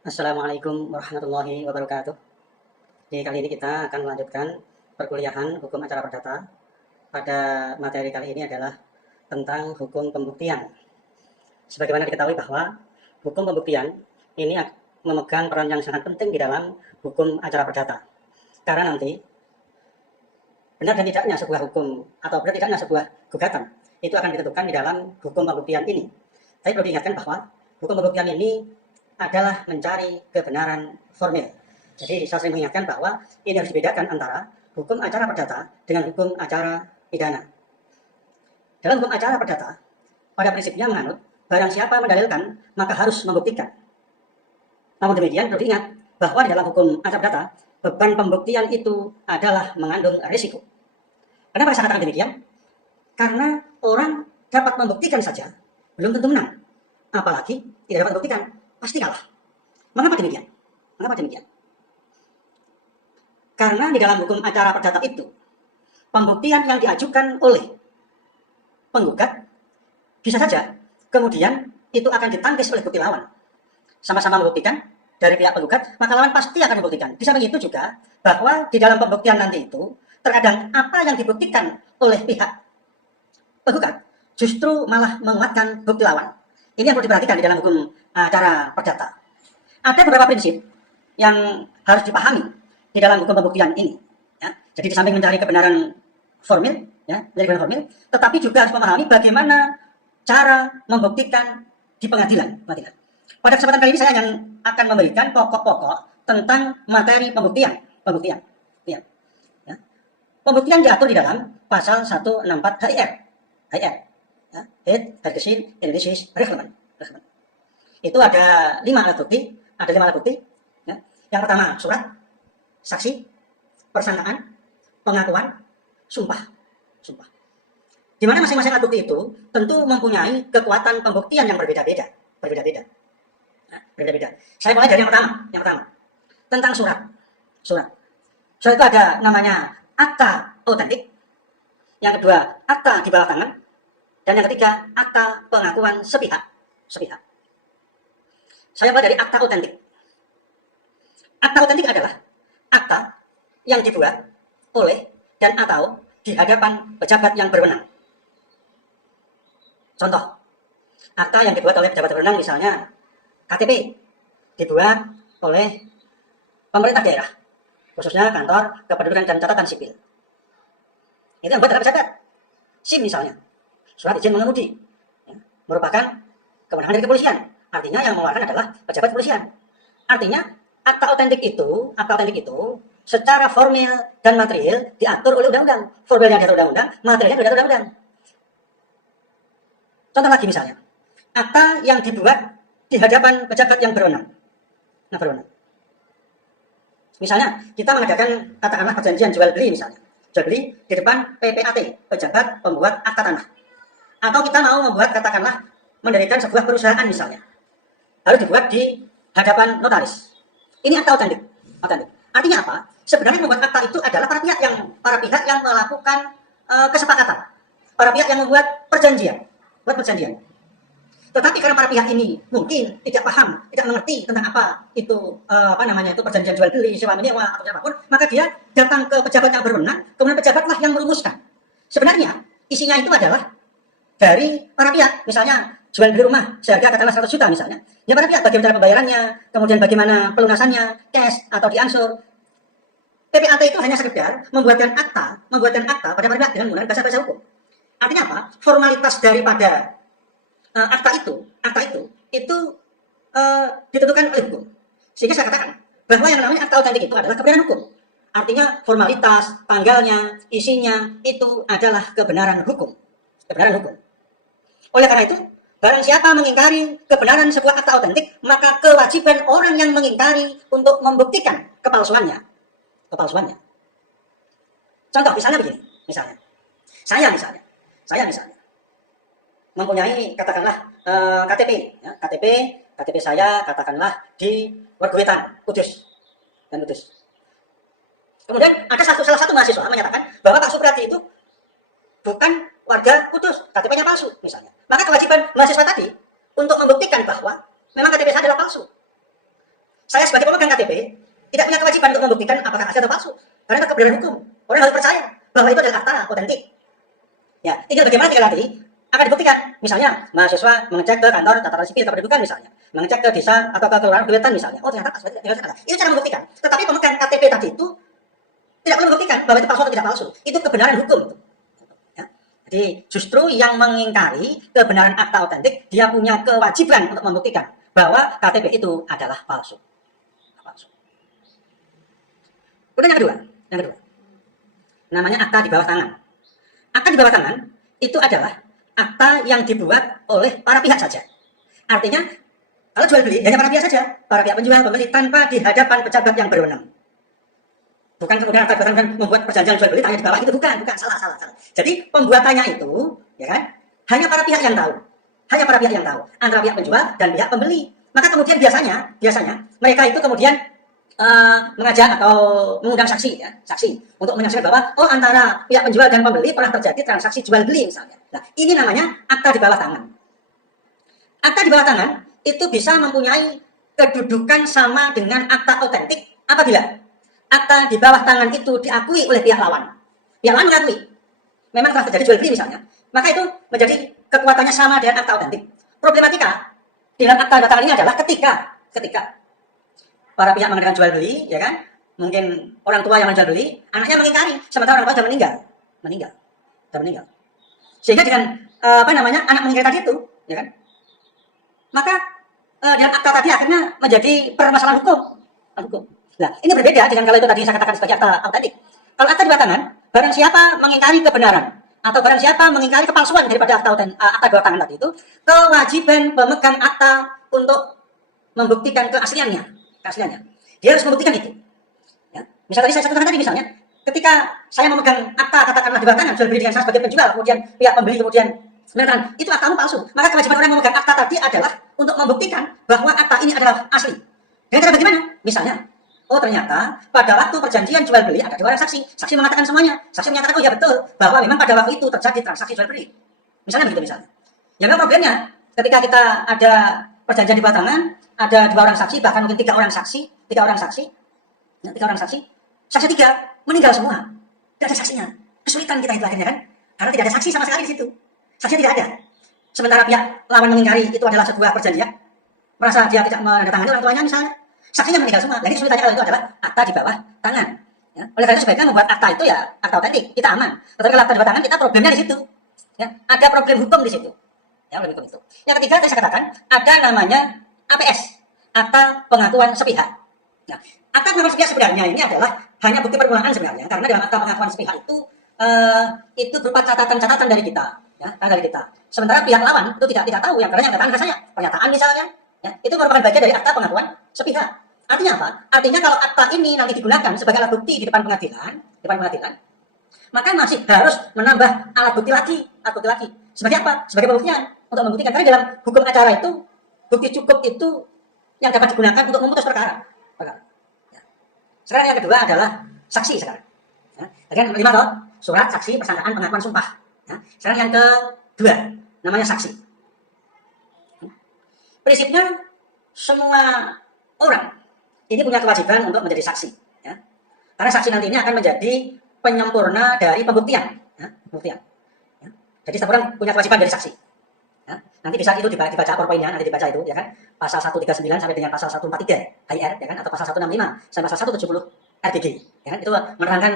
Assalamualaikum warahmatullahi wabarakatuh. Di kali ini kita akan melanjutkan perkuliahan hukum acara perdata. Pada materi kali ini adalah tentang hukum pembuktian. Sebagaimana diketahui bahwa hukum pembuktian ini memegang peran yang sangat penting di dalam hukum acara perdata. Karena nanti benar dan tidaknya sebuah hukum atau benar tidaknya sebuah gugatan itu akan ditentukan di dalam hukum pembuktian ini. Tapi perlu diingatkan bahwa hukum pembuktian ini adalah mencari kebenaran formil. Jadi saya sering mengingatkan bahwa ini harus dibedakan antara hukum acara perdata dengan hukum acara pidana. Dalam hukum acara perdata, pada prinsipnya menganut barang siapa mendalilkan maka harus membuktikan. Namun demikian perlu diingat bahwa di dalam hukum acara perdata beban pembuktian itu adalah mengandung risiko. Kenapa saya katakan demikian? Karena orang dapat membuktikan saja belum tentu menang, apalagi tidak dapat membuktikan pasti kalah. Mengapa demikian? Mengapa demikian? Karena di dalam hukum acara perdata itu, pembuktian yang diajukan oleh penggugat bisa saja kemudian itu akan ditangkis oleh bukti lawan. Sama-sama membuktikan dari pihak penggugat, maka lawan pasti akan membuktikan. Di samping itu juga bahwa di dalam pembuktian nanti itu terkadang apa yang dibuktikan oleh pihak penggugat justru malah menguatkan bukti lawan. Ini yang perlu diperhatikan di dalam hukum acara perdata. Ada beberapa prinsip yang harus dipahami di dalam hukum pembuktian ini. Ya. Jadi di samping mencari kebenaran formil, ya, mencari kebenaran formil, tetapi juga harus memahami bagaimana cara membuktikan di pengadilan. Pada kesempatan kali ini saya akan memberikan pokok-pokok tentang materi pembuktian. Ya. Pembuktian diatur di dalam pasal 164 HIR. Ya, Head Analysis Requirement. Itu ada 5 alat bukti. Ya. Yang pertama surat, saksi, persangkaan, pengakuan, sumpah. Di mana masing-masing alat bukti itu tentu mempunyai kekuatan pembuktian yang berbeda-beda. Berbeda-beda. Saya mulai dari yang pertama. Tentang surat. Surat itu ada namanya akta otentik. Yang kedua, akta di bawah tangan. Dan yang ketiga, akta pengakuan sepihak. Saya mulai dari akta otentik. Akta otentik adalah akta yang dibuat oleh dan atau di hadapan pejabat yang berwenang. Contoh, akta yang dibuat oleh pejabat berwenang misalnya KTP dibuat oleh pemerintah daerah, khususnya kantor kependudukan dan catatan sipil. Itu yang buat adalah pejabat. SIM misalnya, surat izin mengemudi, ya, merupakan kewenangan dari kepolisian. Artinya yang mengeluarkan adalah pejabat kepolisian. Artinya akta otentik itu secara formil dan material diatur oleh undang-undang. Formilnya diatur undang-undang, materialnya diatur undang-undang. Contoh lagi misalnya, akta yang dibuat di hadapan pejabat yang berwenang. Misalnya, kita mengadakan katakanlah perjanjian jual beli misalnya. Jual beli di depan PPAT, pejabat pembuat akta tanah. Atau kita mau membuat katakanlah mendirikan sebuah perusahaan misalnya. Harus dibuat di hadapan notaris. Ini akta otentik. Artinya apa? Sebenarnya membuat akta itu adalah para pihak yang melakukan kesepakatan. Para pihak yang membuat perjanjian. Tetapi karena para pihak ini mungkin tidak paham, tidak mengerti tentang apa itu itu perjanjian jual beli, sewa menyewa atau apapun, maka dia datang ke pejabat yang berwenang, kemudian pejabatlah yang merumuskan. Sebenarnya isinya itu adalah dari para pihak, misalnya jual beli rumah seharga katakanlah 100 juta misalnya. Ya para pihak bagaimana cara pembayarannya, kemudian bagaimana pelunasannya, cash atau diangsur. PPAT itu hanya sekedar membuatkan akta pada para pihak dengan menggunakan bahasa hukum. Artinya apa? Formalitas daripada akta itu ditentukan oleh hukum. Sehingga saya katakan bahwa yang namanya akta otentik itu adalah kebenaran hukum. Artinya formalitas, tanggalnya, isinya itu adalah kebenaran hukum. Oleh karena itu, barang siapa mengingkari kebenaran sebuah akta otentik, maka kewajiban orang yang mengingkari untuk membuktikan kepalsuannya. Contoh misalnya begini, saya mempunyai katakanlah KTP saya katakanlah di Werguwetan, Kudus. Kemudian ada salah satu mahasiswa menyatakan bahwa Pak Supriyadi itu bukan warga Kudus, KTP-nya palsu misalnya. Maka kewajiban mahasiswa tadi untuk membuktikan bahwa memang KTP saya adalah palsu. saya sebagai pemegang KTP tidak punya kewajiban untuk membuktikan apakah asli atau palsu. Karena itu kebenaran hukum. Orang harus percaya bahwa itu adalah akta otentik. Ya, tinggal bagaimana tinggal nanti akan dibuktikan. Misalnya, mahasiswa mengecek ke kantor catatan sipil kependudukan misalnya, mengecek ke desa atau ke kelurahan Wetan misalnya. Oh ternyata pas, itu cara membuktikan. Tetapi pemegang KTP tadi itu tidak perlu membuktikan bahwa itu palsu atau tidak palsu. Itu kebenaran hukum. Ya. Jadi justru yang mengingkari kebenaran akta otentik, dia punya kewajiban untuk membuktikan bahwa KTP itu adalah palsu. Kemudian yang kedua, namanya akta di bawah tangan. Akta di bawah tangan itu adalah akta yang dibuat oleh para pihak saja. Artinya, kalau jual beli hanya para pihak saja, para pihak penjual, pembeli tanpa di hadapan pejabat yang berwenang. Bukan kemudian akta di bawah tangan membuat perjanjian jual beli tangan di bawah itu bukan, salah. Jadi pembuatannya itu, ya kan, hanya para pihak yang tahu, antara pihak penjual dan pihak pembeli. Maka kemudian biasanya mereka itu kemudian mengajak atau mengundang saksi untuk menyaksikan bahwa antara pihak penjual dan pembeli pernah terjadi transaksi jual beli misalnya. Nah, ini namanya akta di bawah tangan. Akta di bawah tangan itu bisa mempunyai kedudukan sama dengan akta otentik apabila akta di bawah tangan itu diakui oleh pihak lawan. Pihak lawan mengakui memang telah terjadi jual beli misalnya, maka itu menjadi kekuatannya sama dengan akta otentik. Problematika di dalam akta di bawah tangan ini adalah ketika para pihak mengadakan jual beli, ya kan? Mungkin orang tua yang menjual beli, anaknya mengingkari, sementara orang tua sudah meninggal. Sehingga dengan anak mengingkari tadi itu, ya kan? Maka dalam akta tadi akhirnya menjadi permasalahan hukum. Nah, ini berbeda dengan kalau itu tadi saya katakan sebagai akta otentik. Kalau akta di bawah tangan, barang siapa mengingkari kebenaran atau barang siapa mengingkari kepalsuan daripada akta di bawah tangan tadi itu, kewajiban pemegang akta untuk membuktikan keasliannya. Dia harus membuktikan itu. Ya. Misalnya tadi saya sebutkan tadi misalnya, ketika saya memegang akta katakanlah di bawah tangan jual beli dengan saya sebagai penjual, kemudian pihak pembeli kemudian menyatakan itu aktamu palsu, maka kewajiban orang yang memegang akta tadi adalah untuk membuktikan bahwa akta ini adalah asli. Dengan cara bagaimana? Misalnya, ternyata pada waktu perjanjian jual beli ada dua orang saksi mengatakan semuanya, saksi menyatakan ya betul bahwa memang pada waktu itu terjadi transaksi jual beli. Misalnya begitu misalnya. Ya memang problemnya ketika kita ada perjanjian di bawah tangan, ada dua orang saksi, bahkan mungkin tiga orang saksi, saksi tiga meninggal semua, tidak ada saksinya. Kesulitan kita itu akhirnya kan, karena tidak ada saksi sama sekali di situ, saksinya tidak ada. Sementara pihak lawan mengingkari itu adalah sebuah perjanjian, merasa dia tidak menandatangani orang tuanya misalnya, saksinya meninggal semua. Jadi kesulitannya kalau itu adalah akta di bawah tangan. Ya. Oleh karena itu sebaiknya membuat akta itu ya akta otentik, kita aman. Tetapi kalau akta di bawah tangan kita problemnya di situ, ya. Ada problem hukum di situ. Ya, lebih itu. Yang ketiga tadi saya katakan ada namanya APS, akta pengakuan sepihak. Nah, akta pengakuan sepihak sebenarnya ini adalah hanya bukti permulaan sebenarnya, karena dalam akta pengakuan sepihak itu berupa catatan-catatan dari kita, ya, dari kita. Sementara pihak lawan itu tidak tahu, yang karena yang katakan saya pernyataan misalnya, ya, itu merupakan bagian dari akta pengakuan sepihak. Artinya apa? Artinya kalau akta ini nanti digunakan sebagai alat bukti di depan pengadilan, maka masih harus menambah alat bukti lagi. Sebagai apa? Sebagai pembuktian untuk membuktikan. Karena dalam hukum acara itu bukti cukup itu yang dapat digunakan untuk memutus perkara. Ya. Sekarang yang kedua adalah saksi sekarang. Ya. Tadi kan lima toh, surat saksi persangkaan pengakuan sumpah. Ya. Sekarang yang kedua namanya saksi. Prinsipnya semua orang ini punya kewajiban untuk menjadi saksi. Ya. Karena saksi nantinya akan menjadi penyempurna dari pembuktian. Ya. Ya. Jadi setiap orang punya kewajiban dari saksi. Ya. Nanti bisa itu dibaca PowerPoint-nya, nanti dibaca itu, ya kan? Pasal 139 sampai dengan pasal 143 HIR, ya kan? Atau pasal 165 sampai pasal 170 RGG, ya kan? Itu menerangkan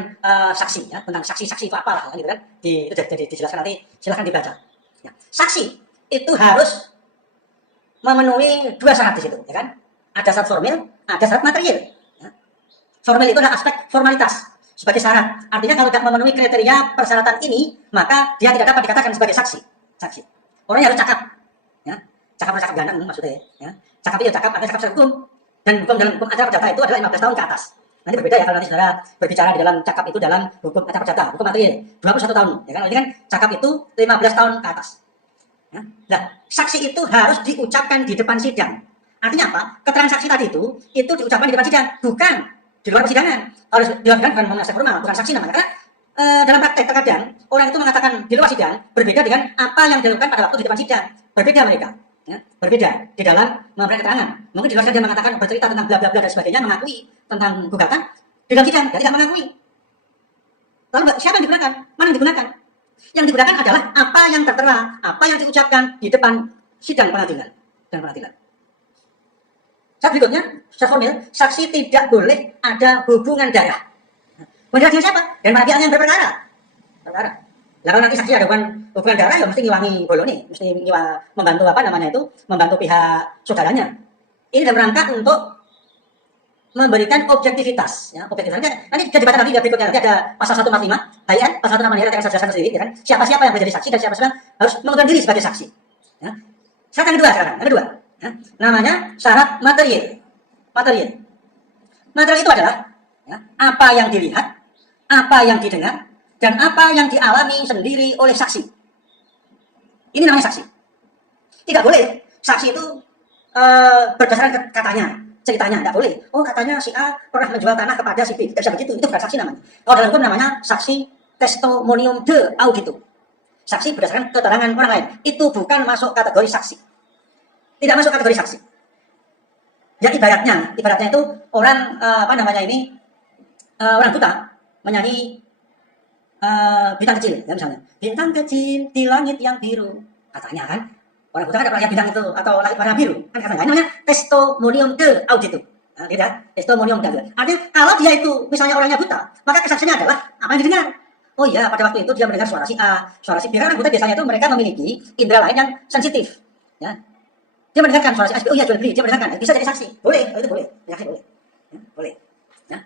saksi, ya, tentang saksi-saksi itu apalah, ya, gitu kan? Itu jadi dijelaskan nanti, silahkan dibaca. Ya. Saksi itu harus memenuhi dua syarat di situ, ya kan? Ada syarat formil, ada syarat material. Ya. Formil itu adalah aspek formalitas sebagai syarat. Artinya kalau tidak memenuhi kriteria persyaratan ini, maka dia tidak dapat dikatakan sebagai saksi. Orangnya harus cakap, ya, cakap ganda maksudnya, ya. Cakap itu cakap, ada cakap secara hukum, dan hukum dalam hukum acara perdata itu adalah 15 tahun ke atas. Nanti berbeda ya kalau nanti saudara berbicara di dalam cakap itu dalam hukum acara perdata, hukum material 21 tahun, ya kan? Ini kan cakap itu 15 tahun ke atas. Ya. Nah, saksi itu harus diucapkan di depan sidang. Artinya apa? Keterangan saksi tadi itu diucapkan di depan sidang, bukan di luar persidangan. Harus dilakukan bukan mengasah formal, bukan saksi namanya. Karena dalam praktek terkadang orang itu mengatakan di luar sidang berbeda dengan apa yang dilakukan pada waktu di depan sidang. Berbeda mereka. ya, berbeda di dalam memberikan keterangan. Mungkin di luar sana dia mengatakan bercerita tentang bla bla bla dan sebagainya, mengakui tentang gugatan. Di dalam sidang dia tidak mengakui. Lalu siapa yang digunakan? Mana yang digunakan? Yang digunakan adalah apa yang tertera, apa yang diucapkan di depan sidang pengadilan dan pengadilan. Syarat berikutnya, syarat formil, saksi tidak boleh ada hubungan darah. Hubungan dengan siapa? Dan para pihak yang berperkara. Perkara. Nah, kalau nanti saksi ada hubungan darah, ya mesti ngiwangi bolone, mesti membantu apa namanya itu, membantu pihak saudaranya. Ini dalam rangka untuk memberikan objektivitas, ya, objektivitas. Nanti kita dibaca nanti berikutnya, nanti ada pasal 145, HIN, pasal 145 nanti akan saya jelaskan sendiri, ya kan? Siapa-siapa yang menjadi saksi dan siapa-siapa harus mengundurkan diri sebagai saksi. Ya. Syarat yang kedua sekarang, yang kedua, ya, namanya syarat material. Material. Material itu adalah ya, apa yang dilihat, apa yang didengar, dan apa yang dialami sendiri oleh saksi. Ini namanya saksi. Tidak boleh saksi itu berdasarkan katanya, ceritanya, tidak boleh. Oh, katanya si A pernah menjual tanah kepada si B. Tidak bisa begitu, itu bukan saksi namanya. Kalau dalam hukum namanya saksi testimonium de audito. Saksi berdasarkan keterangan orang lain. Itu bukan masuk kategori saksi. Tidak masuk kategori saksi. Ya ibaratnya itu orang orang buta menyanyi bintang kecil, ya misalnya. Bintang kecil di langit yang biru. Katanya kan, orang buta kan ada bintang itu, atau langit warna biru. Kan katanya, namanya testimonium de audito. Nah, tidak, testimonium de audito. Artinya, kalau dia itu misalnya orangnya buta, maka kesaksiannya adalah apa yang didengar. Oh iya, pada waktu itu dia mendengar suara si A, suara si B. Karena buta biasanya itu mereka memiliki indera lain yang sensitif. Ya. Dia mendengarkan suara si A, oh iya jual beli, dia mendengarkan. Bisa jadi saksi. Boleh, itu boleh. Saksi boleh. Ya, boleh. Ya.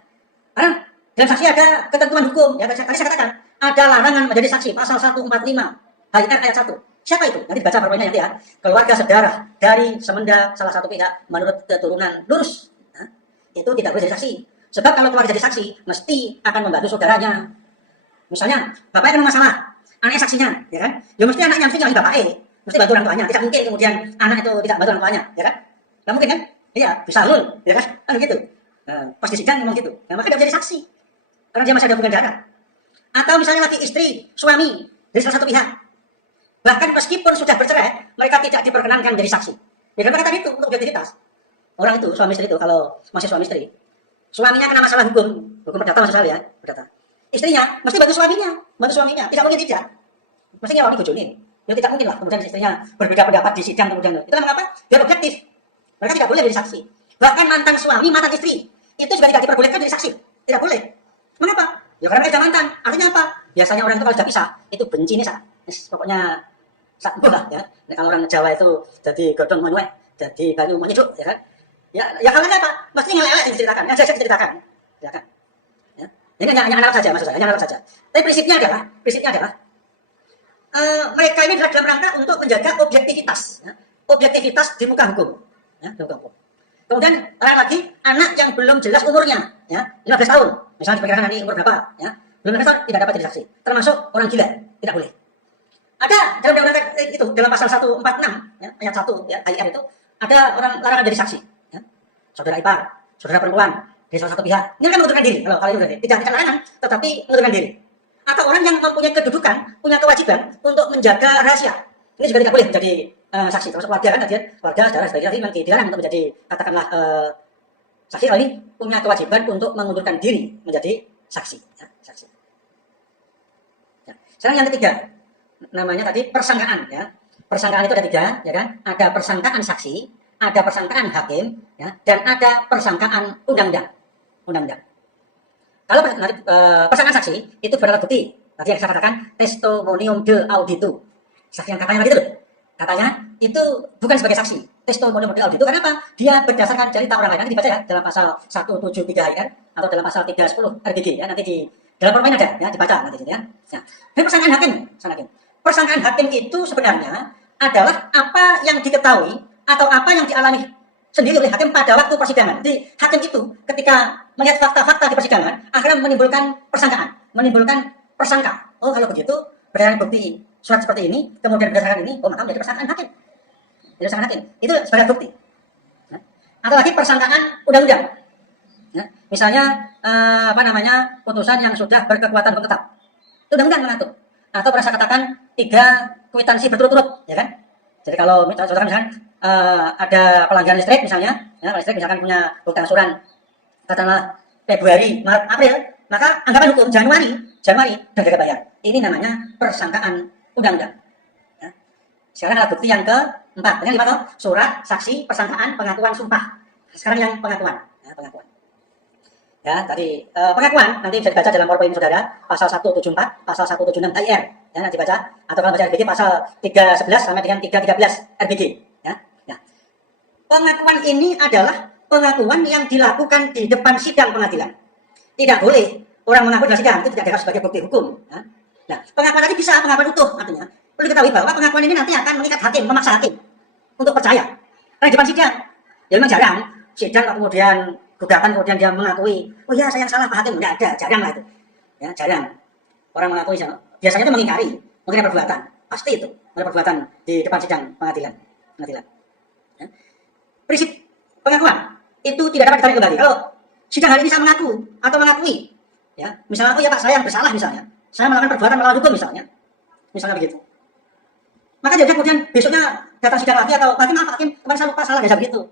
Karena dalam saksi ada ketentuan hukum. Ya, tadi saya katakan, ada larangan menjadi saksi, pasal 145, HIR ayat 1. Siapa itu? Nanti dibaca perpoinnya nanti ya. Keluarga sedarah dari semenda salah satu pihak menurut keturunan lurus. Nah, itu tidak boleh jadi saksi. Sebab kalau keluarga jadi saksi, mesti akan membantu saudaranya. Misalnya, bapaknya kena masalah, anaknya saksinya, ya kan? Ya mesti anaknya mesti nyalahin bapaknya, mesti bantu orang tuanya. Tidak mungkin kemudian anak itu tidak bantu orang tuanya, ya kan? Tidak mungkin kan? Iya, bisa lul, ya kan? Kan gitu. Nah, pas di sidang ngomong gitu. Nah, maka dia menjadi saksi. Karena dia masih ada hubungan darah. Atau misalnya lagi istri, suami dari salah satu pihak. Bahkan meskipun sudah bercerai, mereka tidak diperkenankan menjadi saksi. Ya kan tadi itu untuk objektivitas. Orang itu, suami istri itu, kalau masih suami istri, suaminya kena masalah hukum perdata maksud saya ya, perdata. Istrinya mesti bantu suaminya, tidak mungkin tidak. Mesti ngelawan bojone. Ya tidak mungkin lah kemudian istrinya berbeda pendapat di sidang kemudian. Itu mengapa? Biar objektif. Mereka tidak boleh menjadi saksi. Bahkan mantan suami, mantan istri, itu juga tidak diperbolehkan jadi saksi. Tidak boleh. Mengapa? Ya karena mereka mantan. Artinya apa? Biasanya orang itu kalau sudah pisah, itu benci nih pokoknya sakbuh lah ya. Nah, kalau orang Jawa itu jadi godong menuek, jadi banyu menyeduk, ya kan? Ya kalau apa? Mesti ngelelek yang diceritakan, yang saya ceritakan, ya kan? Ya. Ini hanya analog saja maksud saya, hanya analog saja. Tapi prinsipnya adalah mereka ini adalah dalam rangka untuk menjaga objektivitas, ya. Objektivitas di muka hukum, ya, di muka hukum. Kemudian lagi anak yang belum jelas umurnya, ya, 15 tahun, misalnya diperkirakan nanti umur berapa, ya, belum 15 tahun tidak dapat jadi saksi, termasuk orang gila, tidak boleh. Ada dalam undang-undang itu dalam pasal 146, ya, ayat 1, ya, HIR itu ada orang larangan jadi saksi, ya. Saudara ipar, saudara perempuan dari salah satu pihak, ini kan mengundurkan diri, kalau itu tidak larangan, tetapi mengundurkan diri. Atau orang yang mempunyai kedudukan, punya kewajiban untuk menjaga rahasia, ini juga tidak boleh menjadi saksi. Termasuk keluarga kan tadi, keluarga, saudara, sebagainya memang dilarang untuk menjadi katakanlah saksi. Kalau ini punya kewajiban untuk mengundurkan diri menjadi saksi, ya, saksi. Ya. Sekarang yang ketiga, namanya tadi persangkaan, ya. Persangkaan itu ada 3, ya kan? Ada persangkaan saksi, ada persangkaan hakim, ya, dan ada persangkaan undang-undang. Kalau nanti persangkaan saksi itu beralat bukti. Tadi yang saya katakan testimonium de audito. Saksi yang katanya tadi itu, katanya itu bukan sebagai saksi. Testimonium de audito kenapa? Dia berdasarkan cerita orang lain. Nanti dibaca ya dalam pasal 173 HIR atau dalam pasal 310 RBG, ya, nanti di dalam permen ada, ya, dibaca nanti ya. Nah, dan persangkaan hakim, persangkaan hakim itu sebenarnya adalah apa yang diketahui atau apa yang dialami sendiri oleh hakim pada waktu persidangan. Jadi hakim itu ketika melihat fakta-fakta di persidangan akhirnya menimbulkan persangkaan, menimbulkan persangka. Oh kalau begitu berdasarkan bukti surat seperti ini, kemudian berdasarkan ini, oh maka menjadi persangkaan hakim. Itu sebagai bukti. Nah, atau lagi persangkaan undang-undang. Ya, misalnya putusan yang sudah berkekuatan hukum tetap. Itu undang-undang mengatur. Atau pada saya katakan 3 kwitansi berturut-turut, ya kan? Jadi kalau misalkan ada pelanggaran listrik misalnya, ya, listrik misalkan punya hutang angsuran katakanlah Februari, Maret, April, maka anggapan hukum Januari dan gagal bayar. Ini namanya persangkaan undang-undang. Ya. Sekarang alat bukti yang keempat, yang lima surat, saksi, persangkaan, pengakuan, sumpah. Sekarang yang pengakuan, ya, pengakuan. Ya, tadi pengakuan nanti bisa dibaca dalam PowerPoint saudara, pasal 174, pasal 176 KIR, ya nanti baca, atau kalau baca RBG pasal 311 sampai dengan 313 RBG, ya. Ya. Pengakuan ini adalah pengakuan yang dilakukan di depan sidang pengadilan. Tidak boleh orang mengaku dalam sidang, itu tidak dianggap sebagai bukti hukum. Ya. Nah, pengakuan tadi bisa pengakuan utuh, artinya perlu diketahui bahwa pengakuan ini nanti akan mengikat hakim, memaksa hakim untuk percaya. Karena di depan sidang, ya memang jarang sidang kemudian gugatan kemudian dia mengakui, oh ya saya yang salah Pak Hakim, enggak ada, jarang lah itu. Ya, jarang. Orang mengakui biasanya itu mengingkari, mungkin ada perbuatan. Pasti itu, ada perbuatan di depan sidang pengadilan. Ya. Prinsip pengakuan itu tidak dapat ditarik kembali. Kalau sidang hari ini saya mengaku atau mengakui, ya, misalnya oh ya Pak saya yang bersalah misalnya, saya melakukan perbuatan melawan hukum misalnya begitu. Maka jadi kemudian besoknya datang sidang lagi atau lagi maaf Hakim kemarin saya lupa salah bisa begitu.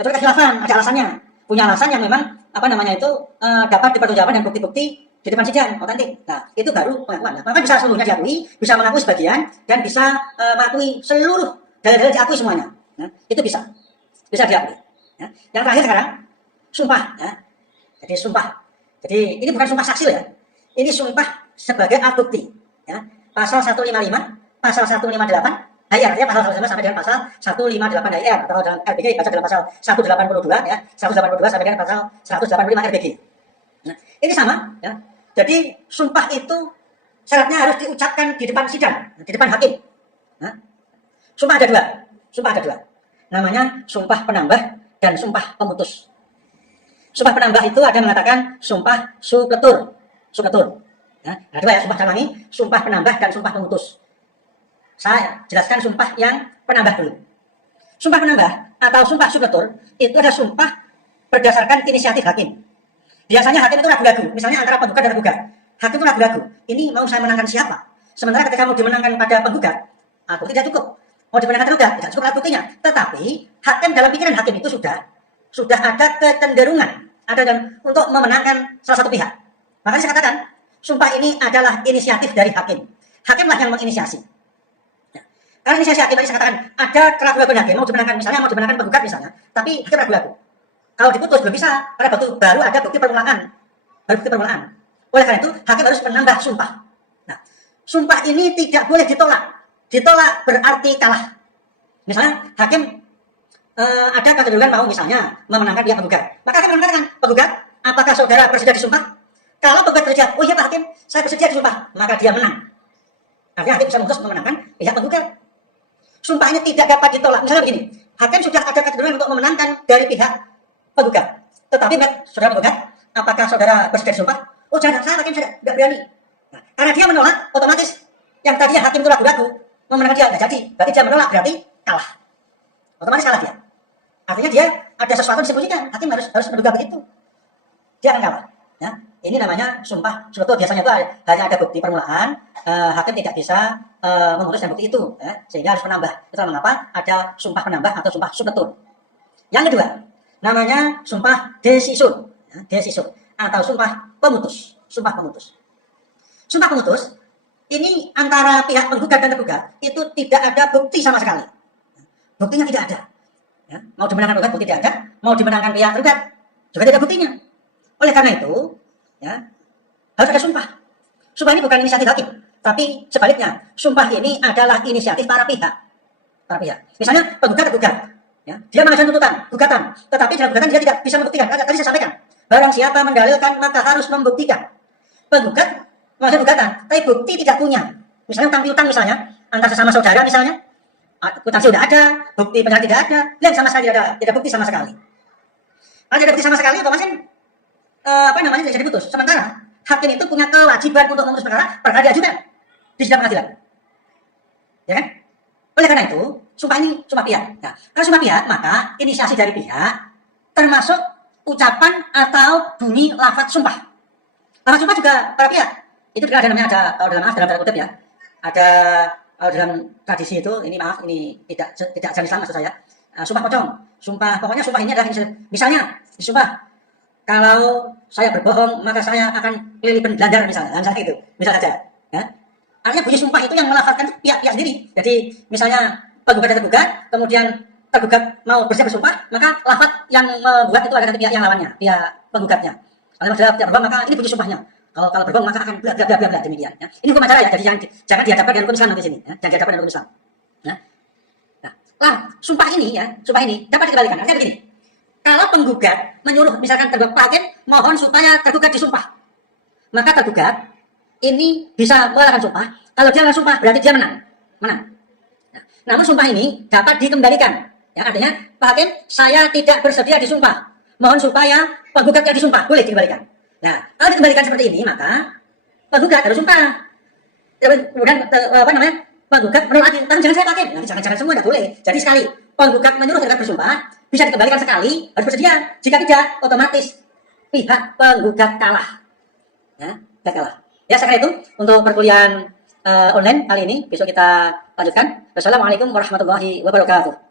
Kecuali kekhilafan, ada alasannya, punya alasan yang memang dapat dipertanggungjawabkan dan bukti-bukti di depan sidang otentik. Nah itu baru pengakuan. Nah, maka bisa seluruhnya diakui, bisa mengakui sebagian dan bisa mengakui seluruh dalil-dalil diakui semuanya. Nah, itu bisa diakui. Ya. Yang terakhir sekarang sumpah. Ya. Jadi sumpah. Jadi ini bukan sumpah saksi ya. Ini sumpah sebagai alat bukti. Ya. Pasal 155, pasal 158. HIR, ya, pasal 155 sampai dengan pasal 158 HIR, atau dalam RBG baca dalam pasal 182 ya, 182 sampai dengan pasal 185 RBG. Nah, ini sama ya. Jadi sumpah itu syaratnya harus diucapkan di depan sidang, di depan hakim. Nah, sumpah ada dua. Namanya sumpah penambah dan sumpah pemutus. Sumpah penambah itu ada mengatakan sumpah supletur. Nah, ada dua ya, sumpah ulangi, sumpah penambah dan sumpah pemutus. Saya jelaskan sumpah yang penambah dulu. Sumpah penambah atau sumpah supletur itu ada sumpah berdasarkan inisiatif hakim. Biasanya hakim itu ragu-ragu, misalnya antara penggugat dan tergugat. Hakim itu ragu-ragu, ini mau saya menangkan siapa? Sementara ketika mau dimenangkan pada penggugat, bukti tidak cukup. Mau dimenangkan tergugat, tidak cukup alat buktinya. Tetapi hakim dalam pikiran hakim itu sudah ada kecenderungan untuk memenangkan salah satu pihak. Makanya saya katakan, sumpah ini adalah inisiatif dari hakim. Hakimlah yang menginisiasi. Karena inisiasi hakim tadi saya katakan ada keraguan hakim mau dimenangkan penggugat misalnya, tapi hakim ragu-ragu. Kalau diputus belum bisa, karena baru ada bukti permulaan. Oleh karena itu hakim harus menambah sumpah. Nah, sumpah ini tidak boleh ditolak. Ditolak berarti kalah. Misalnya hakim ada kecenderungan mau misalnya memenangkan pihak penggugat, maka hakim mengatakan penggugat, apakah saudara bersedia disumpah? Kalau penggugat bersedia, oh iya Pak Hakim, saya bersedia disumpah, maka dia menang. Akhirnya hakim bisa memutus memenangkan pihak penggugat. Sumpah ini tidak dapat ditolak. Misalnya begini, hakim sudah ada kecenderungan untuk memenangkan dari pihak penggugat. Tetapi saudara penggugat, apakah saudara bersedia disumpah? Oh jangan, saya hakim tidak berani. Nah, karena dia menolak, otomatis yang tadinya hakim itu ragu-ragu memenangkan dia nggak jadi. Berarti dia menolak, berarti kalah. Otomatis kalah dia. Artinya dia ada sesuatu disembunyikan. Hakim harus menduga begitu. Dia akan kalah. Ya. Ini namanya sumpah supletur. Biasanya itu hanya ada bukti permulaan, hakim tidak bisa memutuskan bukti itu, ya, sehingga harus menambah. Itulah mengapa ada sumpah penambah atau sumpah supletur. Yang kedua, namanya sumpah desisur, ya, atau sumpah pemutus. Sumpah pemutus ini antara pihak penggugat dan tergugat itu tidak ada bukti sama sekali. Buktinya tidak ada. Ya, mau dimenangkan penggugat bukti tidak ada, mau dimenangkan pihak tergugat juga tidak ada buktinya. Oleh karena itu, ya, harus ada sumpah. Sumpah ini bukan inisiatif hakim, tapi sebaliknya, sumpah ini adalah inisiatif para pihak. Misalnya penggugat tergugat, ya, dia mengajukan tuntutan, gugatan, tetapi dalam gugatan dia tidak bisa membuktikan. Tadi saya sampaikan, barang siapa mendalilkan maka harus membuktikan. Penggugat mengajukan gugatan, tapi bukti tidak punya. Misalnya utang piutang misalnya, antara sesama saudara misalnya, akuntansi sudah ada, bukti penyerahan tidak ada, dan sama sekali tidak ada bukti sama sekali. Kalau tidak ada bukti sama sekali, otomatis tidak bisa diputus. Sementara hakim itu punya kewajiban untuk memutus perkara diajukan di sidang pengadilan. Ya kan? Oleh karena itu, sumpah ini sumpah pihak. Nah, kalau sumpah pihak, maka inisiasi dari pihak termasuk ucapan atau bunyi lafaz sumpah. Lafaz sumpah juga para pihak. Itu juga ada namanya, kalau dalam tanda kutip ya, ada Kalau dalam tradisi itu, ini maaf, ini tidak ajaran Islam maksud saya. Sumpah pocong, pokoknya sumpah ini adalah misalnya disumpah kalau saya berbohong maka saya akan kelilipan Belanda misalnya itu, misal saja. Ya. Artinya bunyi sumpah itu yang melafalkan pihak-pihak sendiri. Jadi misalnya penggugat dan tergugat, kemudian tergugat mau bersiap bersumpah, maka lafaz yang membuat itu ada pihak yang lawannya, pihak penggugatnya. Kalau sudah tidak berbohong maka ini bunyi sumpahnya. Kalau berbohong maka akan bla bla bla bla demikian. Ya. Ini hukum acara ya, jadi jangan dihadapkan dengan hukum Islam nanti sini. Ya. Jangan dihadapkan dengan hukum Islam. Ya. Nah, sumpah ini dapat dikembalikan. Artinya begini, kalau penggugat menyuruh misalkan tergugat Pak Hakim mohon supaya tergugat disumpah, maka tergugat ini bisa mengalahkan sumpah. Kalau dia mengalahkan sumpah berarti dia menang. Nah, namun sumpah ini dapat dikembalikan. Ya, artinya Pak Hakim saya tidak bersedia disumpah. Mohon supaya penggugatnya disumpah, boleh dikembalikan. Nah, kalau dikembalikan seperti ini maka penggugat harus sumpah. Kemudian penggugat menolak, tapi jangan saya pakai. Nah, jangan semua tidak boleh. Jadi sekali penggugat menyuruh tergugat bersumpah bisa dikembalikan sekali, harus bersedia. Jika tidak, otomatis pihak penggugat kalah. Ya, kalah. Ya, saya kira itu untuk perkuliahan online kali ini. Besok kita lanjutkan. Wassalamualaikum warahmatullahi wabarakatuh.